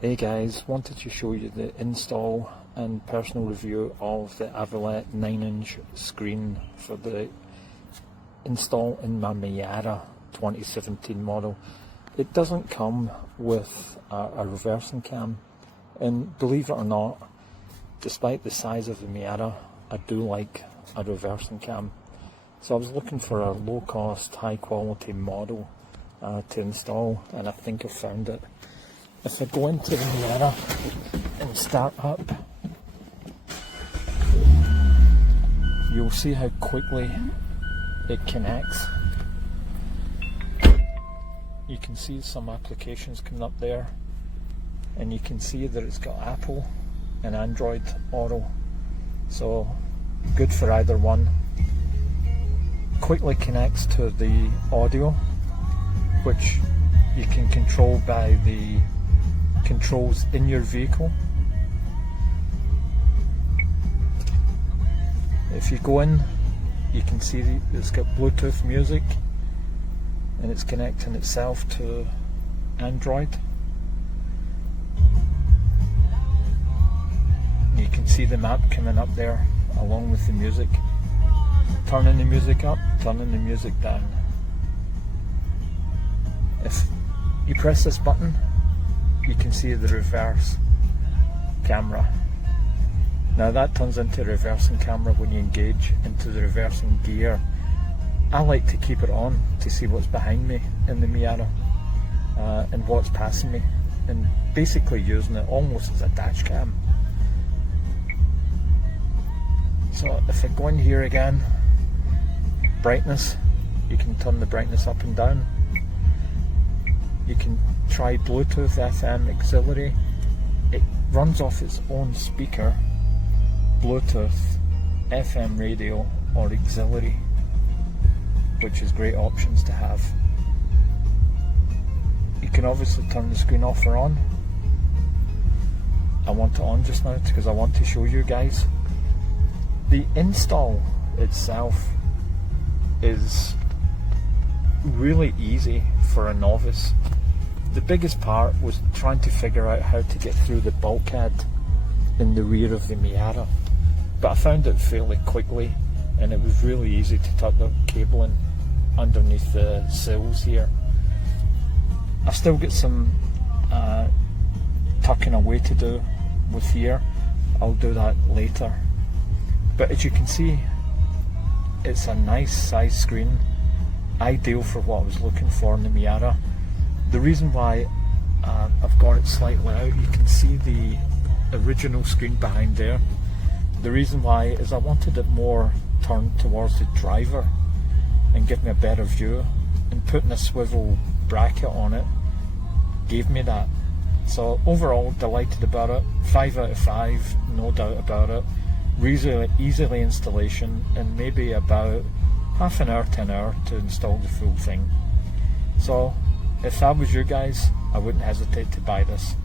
Hey guys, wanted to show you the install and personal review of the Avylet 9-inch screen for the install in my Miata 2017 model. It doesn't come with a reversing cam, and believe it or not, despite the size of the Miata, I do like a reversing cam. So I was looking for a low cost, high quality model to install, and I think I found it. If I go into the Miata and start up, you'll see how quickly it connects. You can see some applications coming up there, and you can see that it's got Apple and Android Auto, so good for either one. Quickly connects to the audio, which you can control by the controls in your vehicle. If you go in, you can see it's got Bluetooth music, and it's connecting itself to Android. You can see the map coming up there along with the music. Turning the music up, turning the music down. If you press this button, you can see the reverse camera. Now that turns into a reversing camera when you engage into the reversing gear. I like to keep it on to see what's behind me in the Miata and what's passing me, and basically using it almost as a dash cam. So if I go in here again, brightness, you can turn the brightness up and down. You can try Bluetooth, FM, auxiliary. It runs off its own speaker, Bluetooth, FM radio, or auxiliary, which is great options to have. You can obviously turn the screen off or on. I want it on just now because I want to show you guys. The install itself is really easy for a novice. The biggest part was trying to figure out how to get through the bulkhead in the rear of the Miata, but I found it fairly quickly, and it was really easy to tuck the cable in underneath the sills here. I've still got some tucking away to do with here. I'll do that later. But as you can see, it's a nice size screen, ideal for what I was looking for in the Miata. The reason why I've got it slightly out, you can see the original screen behind there. The reason why is I wanted it more turned towards the driver and give me a better view, and putting a swivel bracket on it gave me that. So overall, delighted about it. 5 out of 5, no doubt about it. Easily installation, and maybe about half an hour to an hour to install the full thing. So if I was you guys, I wouldn't hesitate to buy this.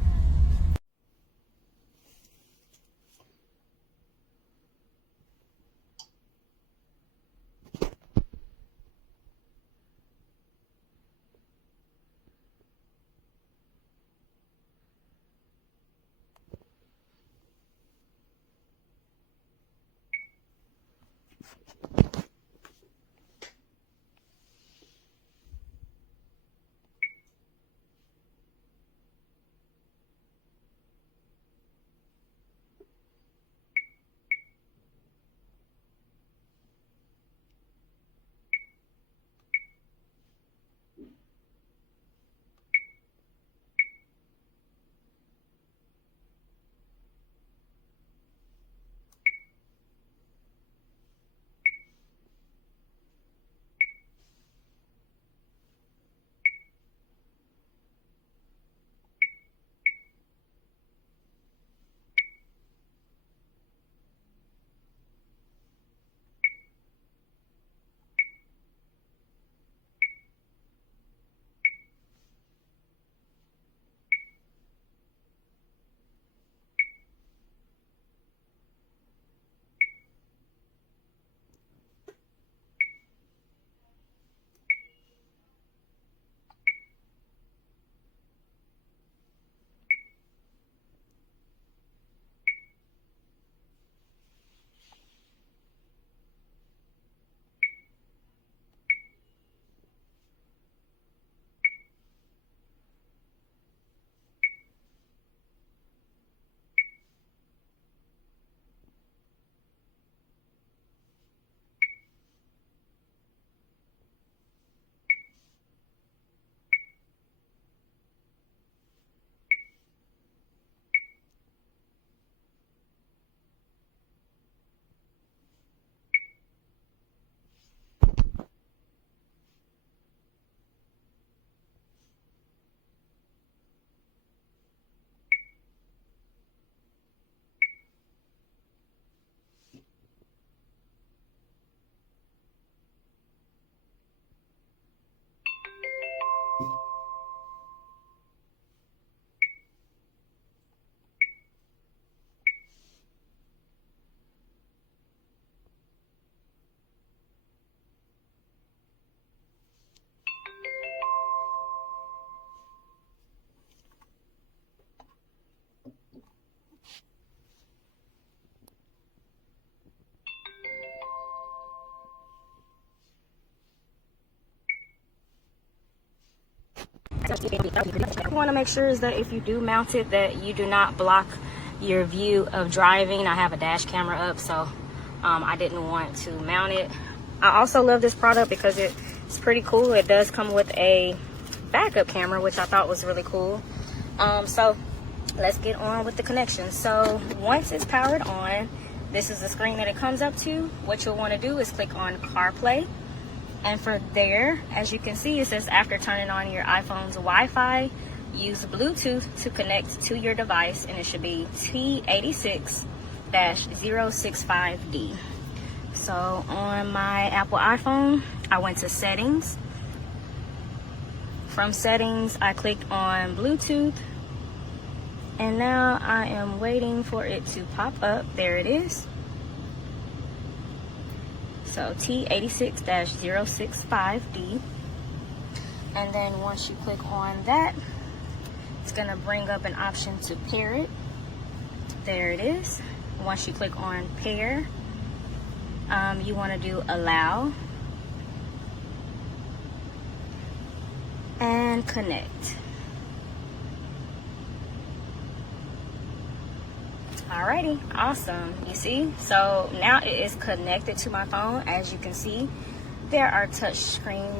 You want to make sure is that if you do mount it, that you do not block your view of driving. I have a dash camera up, so I didn't want to mount it. I also love this product because it's pretty cool. It does come with a backup camera, which I thought was really cool. So let's get on with the connection. So once it's powered on, this is the screen that it comes up to. What you'll want to do is click on CarPlay. And for there, as you can see, it says after turning on your iPhone's Wi-Fi, use Bluetooth to connect to your device, and it should be T86-065D. So on my Apple iPhone, I went to settings. From settings, I clicked on Bluetooth, and now I am waiting for it to pop up. There it is. So T86-065D. And then once you click on that, it's gonna bring up an option to pair it. There it is. Once you click on pair, you wanna do allow and connect. Alrighty, awesome. You see, so now it is connected to my phone. As you can see, there are touch screen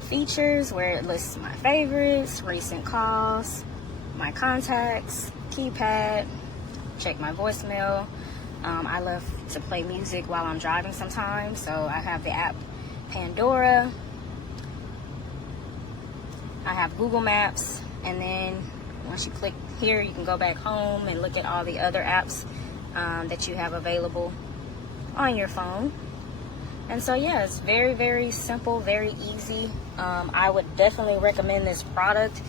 features where it lists my favorites, recent calls, my contacts, keypad, check my voicemail. I love to play music while I'm driving sometimes, so I have the app Pandora. I have Google Maps, and then once you click here, you can go back home and look at all the other apps that you have available on your phone. And so yeah, it's very, very simple, very easy. I would definitely recommend this product.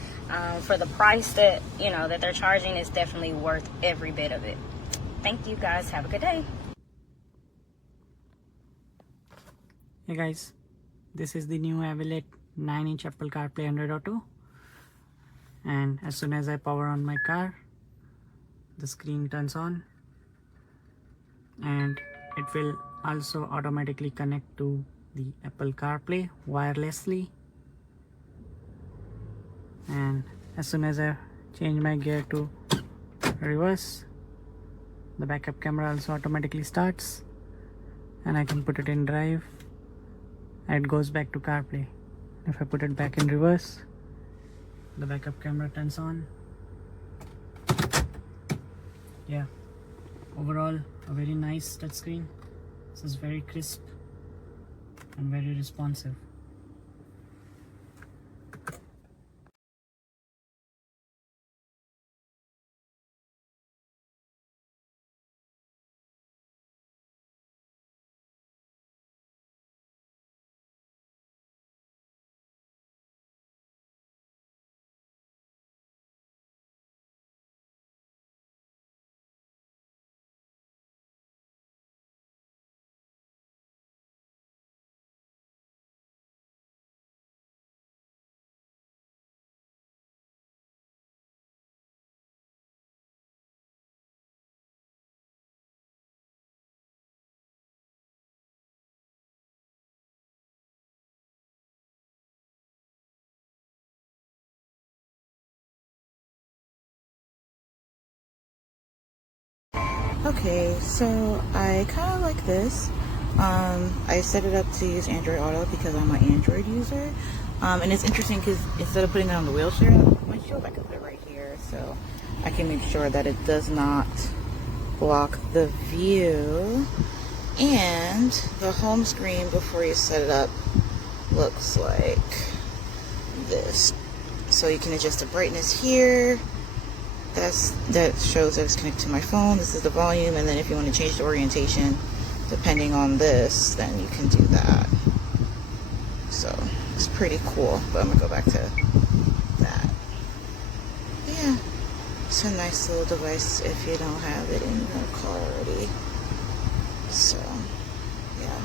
For the price that, you know, that they're charging, is definitely worth every bit of it. Thank you guys. Have a good day. Hey guys, this is the new Avylet 9-inch Apple CarPlay Android Auto, and as soon as I power on my car, the screen turns on, and it will also automatically connect to the Apple CarPlay wirelessly. And as soon as I change my gear to reverse, the backup camera also automatically starts, and I can put it in drive and it goes back to CarPlay. If I put it back in reverse, the backup camera turns on. Yeah, overall a very nice touchscreen. This is very crisp and very responsive. Okay, so I kind of like this. I set it up to use Android Auto because I'm an Android user. And it's interesting because instead of putting it on the wheelchair, my shield, I can put it right here. So I can make sure that it does not block the view. And the home screen before you set it up looks like this. So you can adjust the brightness here. That shows that it's connected to my phone. This is the volume, and then if you want to change the orientation depending on this, then you can do that. So it's pretty cool, but I'm gonna go back to that. Yeah, it's a nice little device if you don't have it in your car already. So yeah.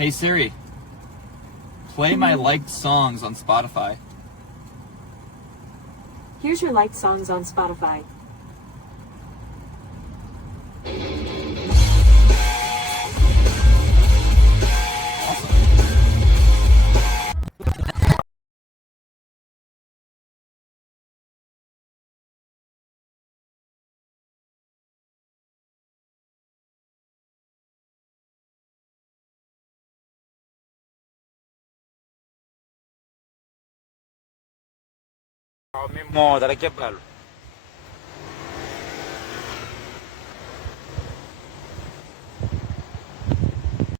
Hey Siri, play my liked songs on Spotify. Here's your liked songs on Spotify. Mismo, dale que palo.